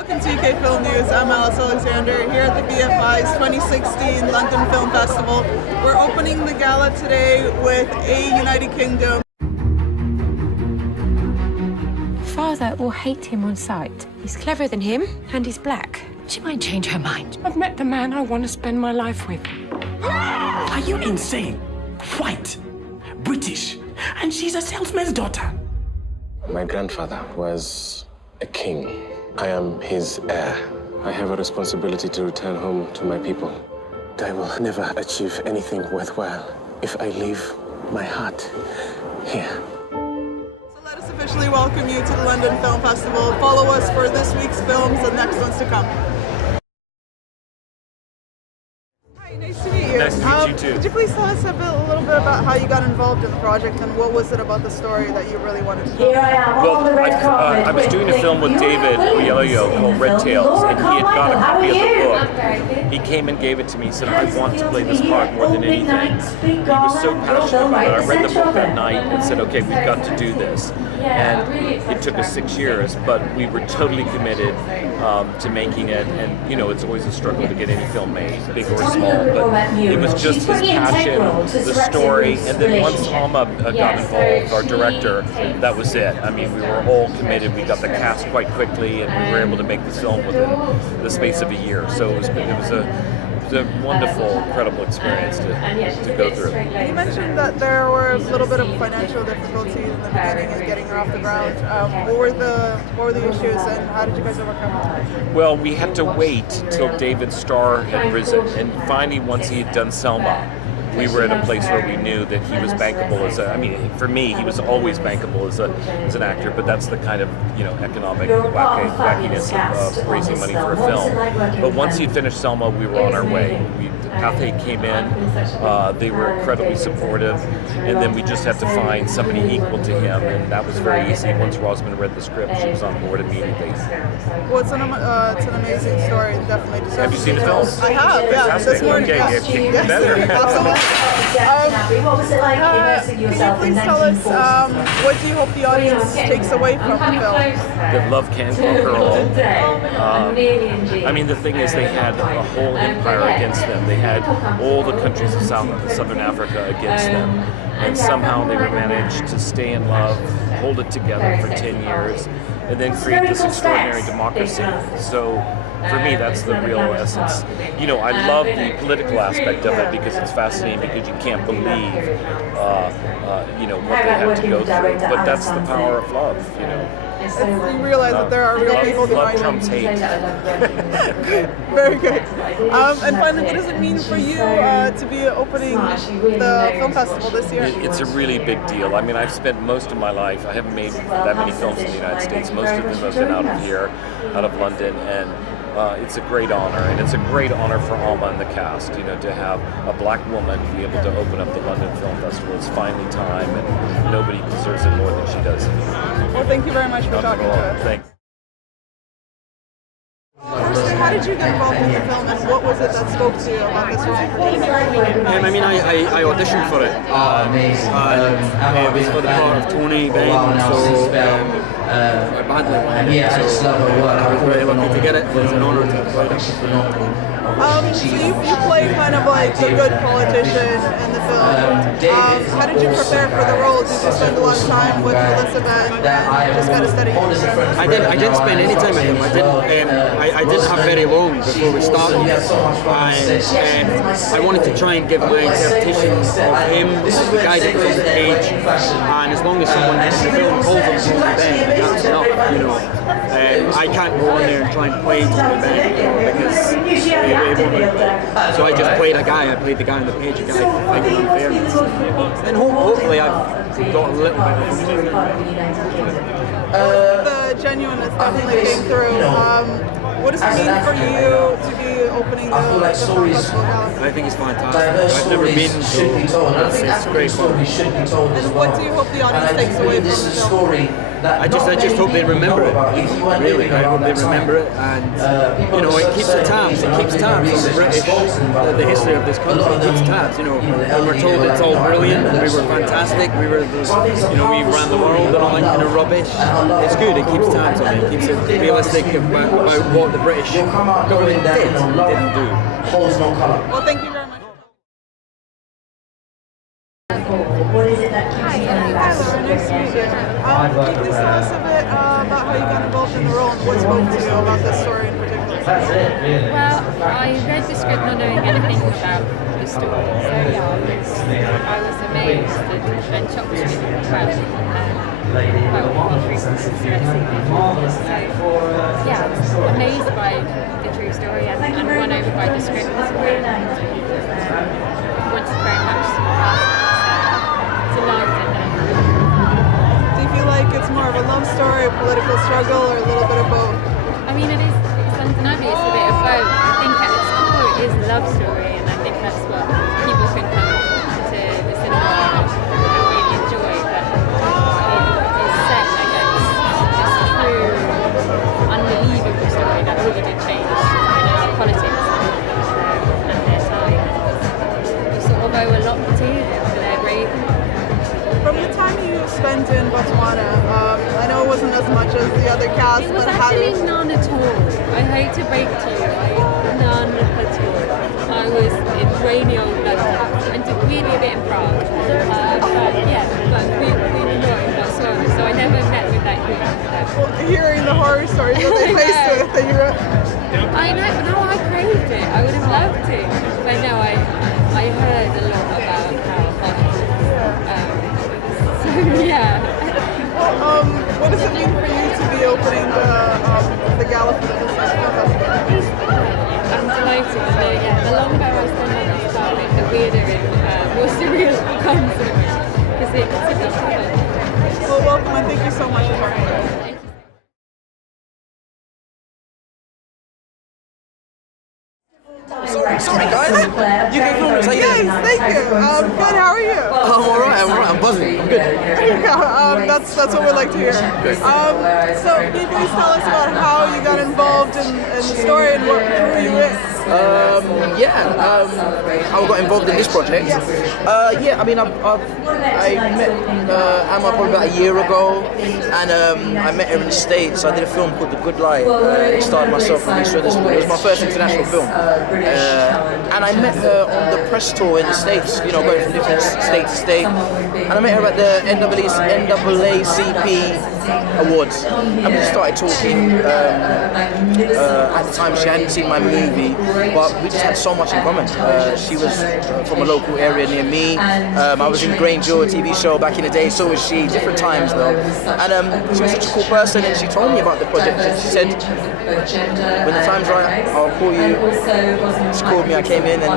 Welcome to UK Film News. I'm Alexander here at the BFIs 2016 London Film Festival. We're opening the gala today with A United Kingdom. Father will hate him on sight. He's cleverer than him, and he's black. She might change her mind. I've met the man I want to spend my life with. Are you insane? White, British, and she's a salesman's daughter. My grandfather was a king. I am his heir. I have a responsibility to return home to my people. I will never achieve anything worthwhile if I leave my heart here. So let us officially welcome you to the London Film Festival. Follow us for this week's films and next ones to come. Hi, nice to meet you. Nice to meet you too. Could you please tell us a little bit about how you got involved in the project and what was it about the story that you really wanted to tell? Well, I was doing a film with David Oyelowo called Red Tails, and he had got a copy of the book. He came and gave it to me. He said, I want to play this part more than anything. He was so passionate about it. I read the book that night and said, okay, we've got to do this. And it took us 6 years, but we were totally committed to making it. And, you know, it's always a struggle to get any film made, big or small. But it was just his passion, the story. And then once Amma got involved, our director, that was it. I mean, we were all committed. We got the cast quite quickly, and we were able to make this film within the space of a year. So it was a wonderful, incredible experience to go through. You mentioned that there were a little bit of financial difficulties in the beginning in getting her off the ground. What were the issues, and how did you guys overcome them? Well, we had to wait till David's star had risen, and finally, once he had done Selma, we were at a place where we knew that he was bankable for me, he was always bankable as an actor, but that's the kind of, you know, economic wackiness of raising money for a film. But once he finished Selma, we were on our way. Pathé came in, they were incredibly supportive, and then we just had to find somebody equal to him, and that was very easy. Once Rosamund read the script, she was on board immediately. Well, it's an amazing story. It definitely deserves. Have you seen the film? I have, yeah. This morning. Okay, it can be better. What was it like immersing yourself can you please tell us what do you hope the audience takes away from the film? That love can conquer all. I mean, the thing is, they had a whole empire against them. They had all the countries of Southern Africa against them, and somehow they managed to stay in love, hold it together for 10 years, and then create this extraordinary democracy. So for me, that's the real essence. You know, I love the political aspect of it because it's fascinating, because you can't believe, you know, what they had to go through. But that's the power of love, you know. You realize that there are real people Love behind trumps hate. Very good. And finally, what does it mean for you to be opening the film festival this year? It's a really big deal. I mean, I've spent most of my life, I haven't made that many films in the United States. Most of them have been out of here, out of London, and it's a great honor, and it's a great honor for Amma and the cast, you know, to have a black woman be able to open up the London Film Festival. It's finally time, and nobody deserves it more than she does. Well, thank you very much for talking to us. Thanks. How did you get involved in the film, and what was it that spoke to you about this film? I mean, I auditioned for it. It was for the part of Tony Ben, so I badly wanted it, so I was very lucky to get it. It was an honour to play it. So you play kind of like the good politician in the film. How did you prepare for the role? Did you spend a lot of time with Elizabeth and just kind of studying? I didn't spend any time with him. I didn't have very long before we started. I wanted to try and give my interpretation of him, the guy that was on the page, and as long as someone in the film calls him Tony Ben, that's enough, you know. I can't go on there and try and play Tony Ben, you know, because so I just played a guy. I played the guy on the page, a guy fighting unfairness, and hopefully I've got a little bit of it. The genuineness definitely came through. What does it mean for you to be opening the film festival gala? I think it's fantastic. I've never been, so it's great fun. And what do you hope the audience takes away from the film? I just hope they remember it. Really, I hope they remember it, and you know, it keeps tabs on the British, the history of this country. It keeps tabs. You know, when we're told it's all brilliant, we were fantastic, we were, you know, we ran the world and all that kind of rubbish. It's good. It keeps tabs on it. It keeps it realistic about what the British government didn't do. Well, thank you very much. What is it that keeps you coming back? Nice to meet you. Can you please tell us a bit about how you got involved in the role and what spoke to you about this story in particular? Well, I read the script not knowing anything about the story, so yeah, I was amazed and shocked to about what frequency so yeah, amazed by the true story and won over by the script as well. Wanted very much to pass to life. Do you feel like it's more of a love story, a political struggle, or a little bit of both? I mean, it's undeniably it's a bit of both. I think at its core it is a love story, and I think that's what people can come to the cinema and really enjoy. But it is set against this true, unbelievable story that really did change our politics and their time. We sort of owe a lot to them for their bravery. From the time you spent in Botswana, I know it wasn't as much as the other cast, It was but how actually none at all. I hate to break to you, none at all. I was in rainy old London and really a bit in Prague. But we were not in Botswana, so I never met with that group. well, hearing the horror stories that they faced with that you were... I know, but no, I craved it. I would have loved to. But no, I heard a lot about how hot it was. So yeah. What does it mean for you to be opening the gala for the film festival? I'm delighted. So yeah, the longer I spend on this topic, the weirder it more surreal it becomes. Because it's a big deal. Well, welcome and thank you so much for talking to us. Thank you. Sorry guys, UKFilmNews, how you doing? Yes, thank you. Good, how are you? I'm alright, I'm buzzing, I'm good. Yeah, that's what we'd like to hear. So can you please tell us about how you got involved in the story and what drew you in? How I got involved in this project. I mean, I met Amma probably about a year ago, and I met her in the States. I did a film called The Good Light. It starred myself and Lisa. It was my first international film. And I met her on the press tour in the States, you know, going from different state to state. And I met her at the NAACP Awards. And we just started talking. At the time, she hadn't seen my movie, but we just had so much in common. She was from a local area near me. I was in Granger, a TV show back in the day, so was she, different times though. And she was such a cool person, and she told me about the project. And she said, when the time's right, I'll call you. She called me, I came in, and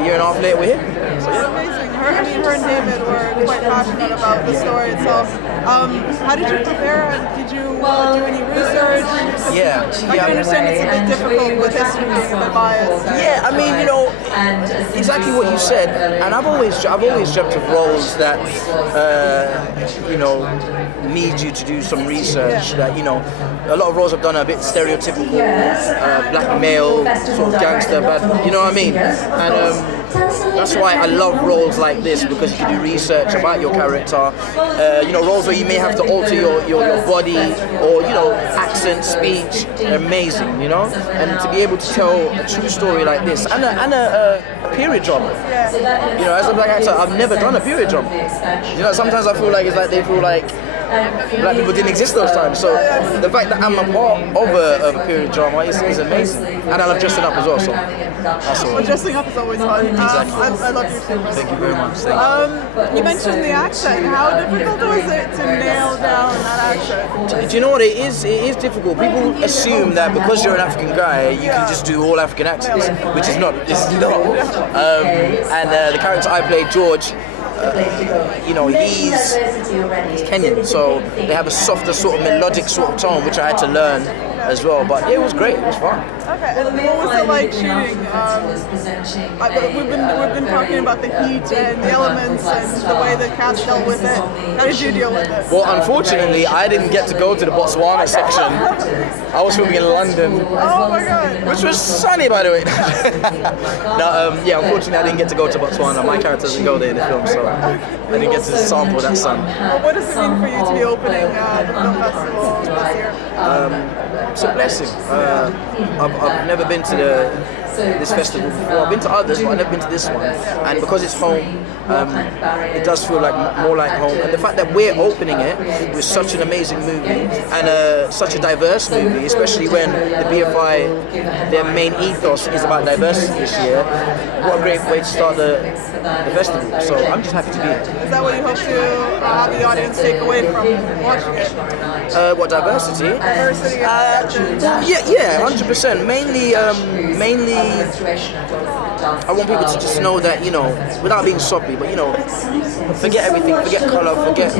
a year and a half later, we're here. So, yeah. Amazing. Her and David were quite passionate about the story itself. How did you prepare? Did you do any research? Yeah. I can understand it's a bit difficult with history being a bit biased. Yeah, I mean, you know, exactly what you said, and I've always dreamt of roles that, you know, need you to do some research. That, you know, a lot of roles I've done are a bit stereotypical, black male, sort of gangster, but you know what I mean? And that's why I love roles like this, because you can do research about your character. You know, roles where you may have to alter your body or, you know, accent, speech, amazing, you know? And to be able to tell a true story like this, and a period drama. You know, as a black actor, I've never done a period drama. You know, sometimes I feel like it's like they feel like black people didn't exist those times. So the fact that I'm a part of a period drama is amazing. And I love dressing up as well, so that's all. Well, dressing up is always fun. Exactly. I love your super. Thank you very much. Thank you. You mentioned the accent. How difficult was it to nail down that accent? Do you know what it is? It is difficult. People assume that because you're an African guy, you can just do all African accents, which is not. It's not. And the character I played, George, you know, he's Kenyan, so they have a softer sort of melodic sort of tone, which I had to learn as well. But yeah, it was great. It was fun. Okay, and what was it like shooting? We've been talking about the heat and the elements and the way the cast dealt with it. How did you deal with it? Well, unfortunately, I didn't get to go to the Botswana section. I was filming in London. Oh my god! Which was sunny, by the way. Yeah, unfortunately, I didn't get to go to Botswana. My character doesn't go there in the film, so I didn't get to sample that sun. Well, what does it mean for you to be opening the film festival this year? It's a blessing. I've never been to this festival before. I've been to others, but I've never been to this one. And because it's home, it does feel like more like home. And the fact that we're opening it with such an amazing movie and such a diverse movie, especially when the BFI, their main ethos is about diversity this year, what a great way to start the festival. So I'm just happy to be here. Is that what you hope to have the audience take away from watching it? What diversity? Diversity. Yeah, 100%. Mainly, I want people to just know that, you know, without being soppy, but you know, forget everything, forget colour, forget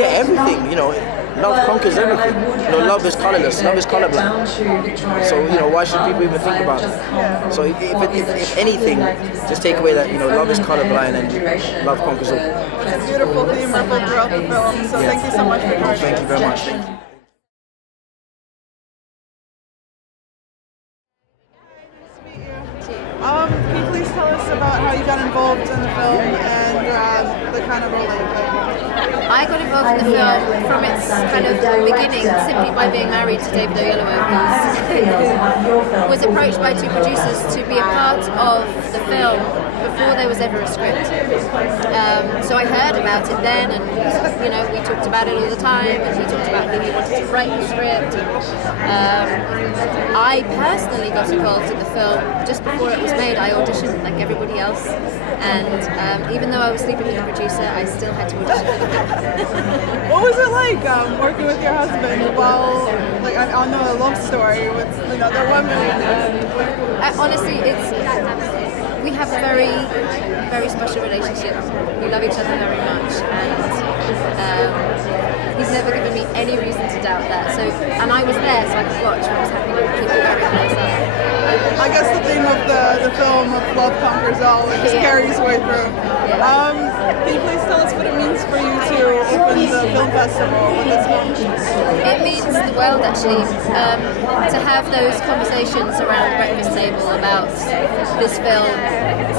everything. You know, love conquers everything. You know, love is colourless, love is colourblind. So you know, why should people even think about it? So if anything, just take away that, you know, love is colourblind and love conquers all. It's a beautiful theme rippled throughout the film. So thank you so much for joining us. Thank you very much. Thank you. Can you please tell us about how you got involved in the film and the kind of role that you played? I got involved in the film from its kind of beginning simply by being married to David Oyelowo, who was approached by two producers to be a part of the film before there was ever a script. So I heard about it then, and you know, we talked about it all the time, and he talked about who he wanted to write the script. I personally got involved in the film just before it was made. I auditioned like everybody else, and even though I was sleeping with the producer, I still had to audition for the film. What was it like working with your husband while, like, on a love story with, you know, the women? Honestly, we have a very, very special relationship. We love each other very much, and he's never given me any reason to doubt that. So, and I was there, so I could watch what was happening with people very close up. I guess the theme of the film of love conquers all, it just carries its way through. Can you please tell us what it means for you to open the film festival with this film? It means the world, actually, to have those conversations around the breakfast table about this film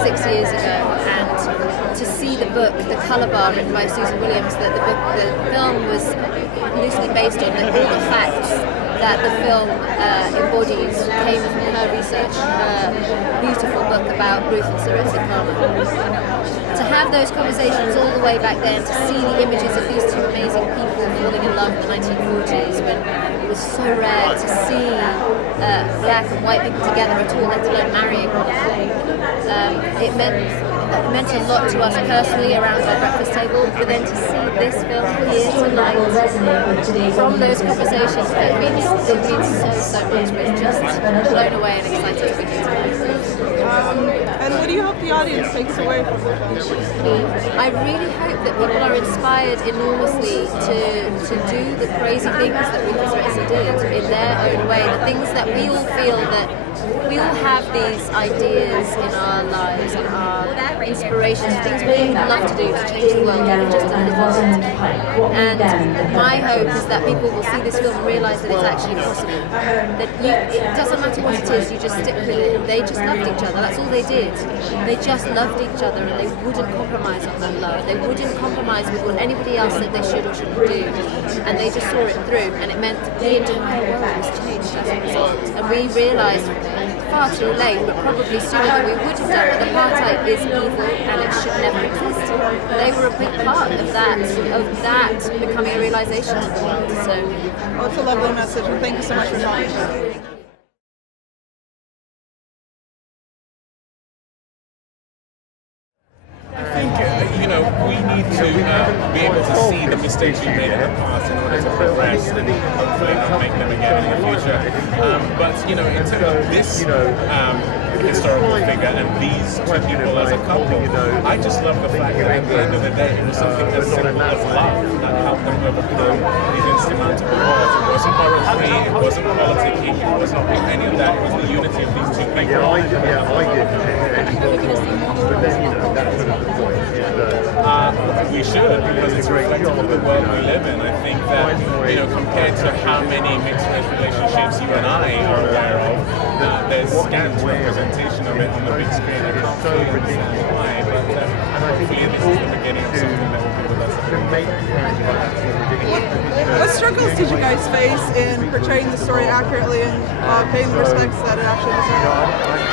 6 years ago, and to see the book, The Colour Bar, written by Susan Williams, that the film was loosely based on, that all the facts that the film embodies came from her research, her beautiful book about Ruth and Sir Etsy Palmer. To have those conversations all the way back then, to see the images of these two amazing people falling in love in the 1940s, when it was so rare to see black and white people together at all, let alone marrying one another. It meant a lot to us personally around our breakfast table, but then to see this film here tonight, from those conversations, it means so much. We're just blown away and excited to be here tonight. And what do you hope the audience takes away from the film? I really hope that people are inspired enormously to do the crazy things that Ruth and Sir Etsy did in their own way, the things that we all feel that we all have these ideas in our lives and our inspirations, things we would love to do to change the world even just a little bit. And my hope is that people will see this film and realise that it's actually possible. That it doesn't matter what it is, you just stick with it. They just loved each other, that's all they did. They just loved each other, and they wouldn't compromise on that love. They wouldn't compromise with what anybody else said they should or shouldn't do. And they just saw it through, and it meant the entire world was changed as a result. And we realised far too late, but probably sooner than we would have done, that apartheid is evil and it should never exist. They were a big part of that becoming a realisation of the world. So, well, it's a lovely message, and thank you so much for talking to us. I think, you know, we need to be able to see the mistakes we made in the past in order to progress and hopefully not make them again in the future. But, you know, in terms of this historical figure and these two people as a couple. I just love the fact that at the end of the day, it was something as simple as love that helped them overcome these insurmountable odds. It wasn't oratory, it wasn't politicking, it wasn't any of that. It was the unity of these two people. We should, because it's reflective of the world we live in. I think that, compared to how many mixed-race relationships you and I are aware of, there's scant representation of it on the big screen. I can't fully understand why, but hopefully this is the beginning of something that will be with us. What struggles did you guys face in portraying the story accurately and paying the respects that it actually deserves?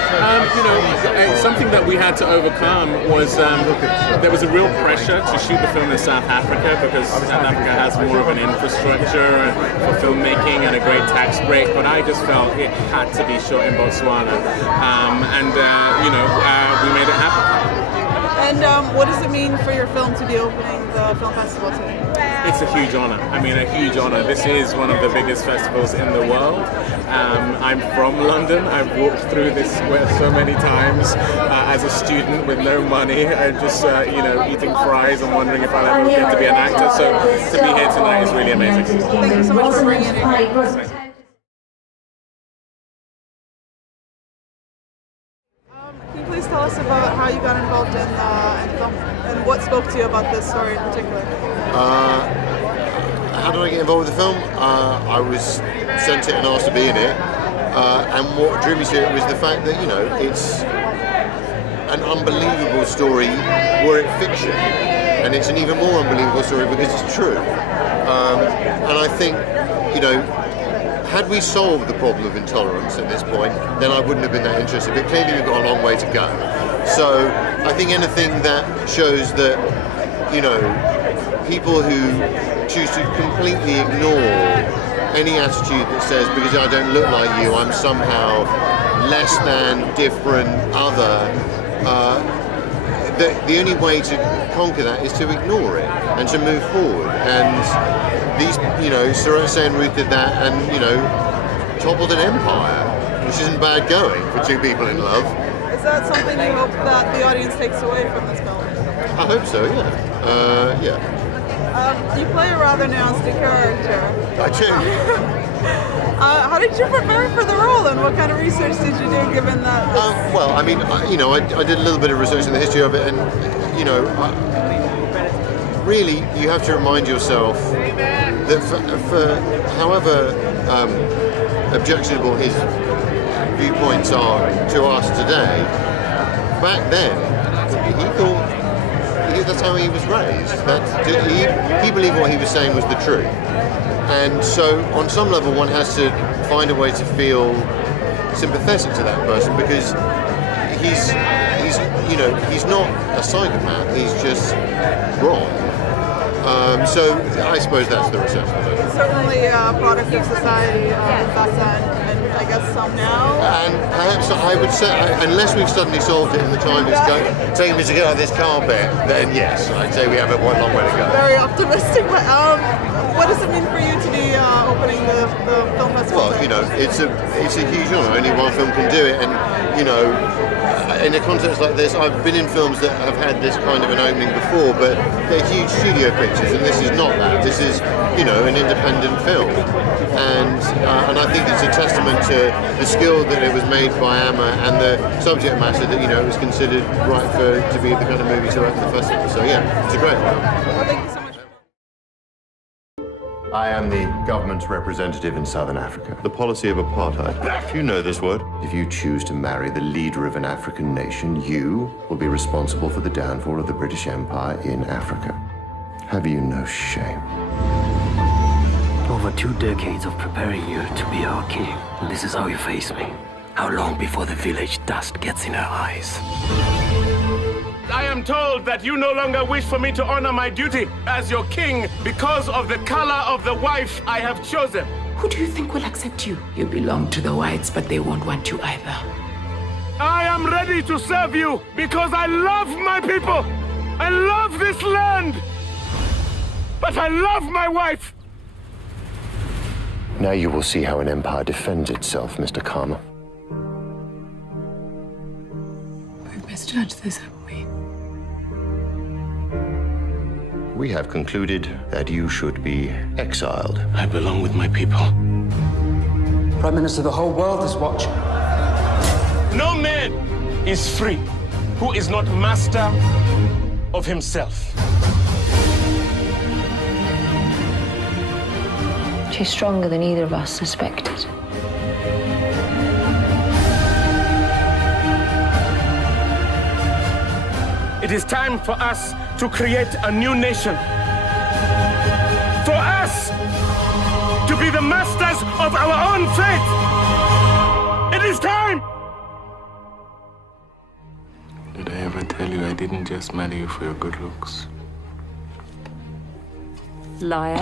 Something that we had to overcome was there was a real pressure to shoot the film in South Africa because South Africa has more of an infrastructure for filmmaking and a great tax break, but I just felt it had to be shot in Botswana, and we made it happen. And what does it mean for your film to be opening the film festival today? It's a huge honor. I mean, a huge honor. This is one of the biggest festivals in the world. I'm from London. I've walked through this so many times as a student with no money. I'm just, eating fries and wondering if I'll ever get to be an actor. So to be here tonight is really amazing. Thank you so much for bringing it in. Can you please tell us about how you got involved in film and what spoke to you about this story in particular? How did I get involved with the film? I was sent it and asked to be in it, and what drew me to it was the fact that it's an unbelievable story were it fiction, and it's an even more unbelievable story because it's true. And I think had we solved the problem of intolerance at this point, then I wouldn't have been that interested. But clearly we've got a long way to go. So I think anything that shows that, people who choose to completely ignore any attitude that says, because I don't look like you, I'm somehow less than, different, other, the only way to conquer that is to ignore it and to move forward. And these, Sir Oceng and Ruth did that and, toppled an empire, which isn't bad going for two people in love. Is that something you hope that the audience takes away from this film? I hope so, yeah. Yeah. You play a rather nasty character. I do. How did you prepare for the role, and what kind of research did you do, given that? Well, I mean, I did a little bit of research in the history of it, and really, you have to remind yourself that for however objectionable his viewpoints are to us today, back then he thought that's how he was raised. He believed what he was saying was the truth. And so on some level one has to find a way to feel sympathetic to that person, because he's not a psychopath, he's just wrong. So I suppose that's the research. He's certainly a product of society back then, and I guess some now. And perhaps I would say, unless we've suddenly solved it in the time it's taking me to get on this carpet, then yes, I'd say we have a long way to go. Very optimistic, but what does it mean for you to be opening the film festival? Well, it's a huge honour. Only one film can do it, and in a context like this, I've been in films that have had this kind of an opening before, but they're huge studio pictures, and this is not that. This is, an independent film, and I think it's a testament to the skill that it was made by Amma and the subject matter that it was considered right to be the kind of movie to open the festival. So yeah, it's a great one. Well, thank you so much. I am the government's representative in Southern Africa. The policy of apartheid. You know this word. If you choose to marry the leader of an African nation, you will be responsible for the downfall of the British Empire in Africa. Have you no shame? Over 2 decades of preparing you to be our king, and this is how you face me. How long before the village dust gets in her eyes? I am told that you no longer wish for me to honor my duty as your king because of the color of the wife I have chosen. Who do you think will accept you? You belong to the whites, but they won't want you either. I am ready to serve you because I love my people. I love this land. But I love my wife. Now you will see how an empire defends itself, Mr. Karma. misjudged this, haven't we? We have concluded that you should be exiled. I belong with my people. Prime Minister, the whole world is watching. No man is free who is not master of himself. She's stronger than either of us suspected. It is time for us to create a new nation. For us to be the masters of our own fate. It is time! Did I ever tell you I didn't just marry you for your good looks? Liar.